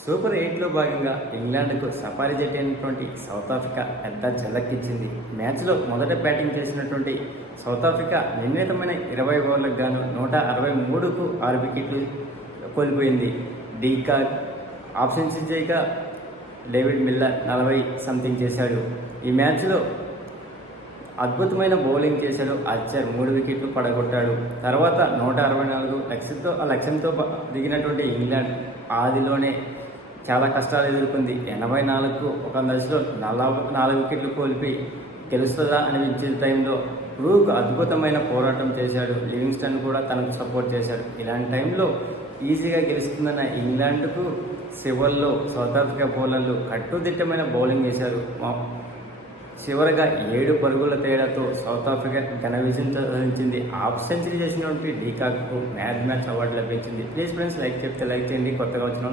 Super 8లో భాగంగా ఇంగ్లాండ్కు safari జట్టు అయినటువంటి సౌత్ ఆఫ్రికా పెద్ద ఝలక్కిచ్చింది. మ్యాచ్లో మొదట బ్యాటింగ్ చేసినటువంటి సౌత్ ఆఫ్రికా నిర్ణీతమైన 20 ఓవర్లకు గాను 163కు 6 వికెట్లు కోల్పోయింది. డీకాక్ హాఫ్ సెంచరీ చేయగా డేవిడ్ మిల్లర్ 40 సంథింగ్ చేశాడు. ఈ మ్యాచ్లో అద్భుతమైన బౌలింగ్ చేశాడు. ఆర్చర్ 3 వికెట్లు పడగొట్టాడు. తర్వాత 164 లక్ష్యంతో దిగినటువంటి ఇంగ్లాండ్ ఆదిలోనే చాలా కష్టాలు ఎదుర్కొంది. 84కు ఒక దశలో 4 వికెట్లు కోల్పోయి గెలుస్తుందా అనిపించే టైంలో బ్రూక్ అద్భుతమైన పోరాటం చేశాడు. లివింగ్స్టన్ కూడా తనకు సపోర్ట్ చేశాడు. ఇలాంటి టైంలో ఈజీగా గెలుస్తుందన్న ఇంగ్లాండ్కు చివర్లో సౌత్ ఆఫ్రికా బౌలర్లు కట్టుదిట్టమైన బౌలింగ్ వేశారు. చివరగా 7 పరుగుల తేడాతో సౌత్ ఆఫ్రికా ఘన విజయం సాధించింది. హాఫ్ సెంచరీ చేసినటువంటి డీకాక్కు మ్యాచ్ అవార్డు లభించింది. ప్లీజ్ ఫ్రెండ్స్, లైక్ చెప్తే లైక్ చేయండి. కొత్తగా వచ్చిన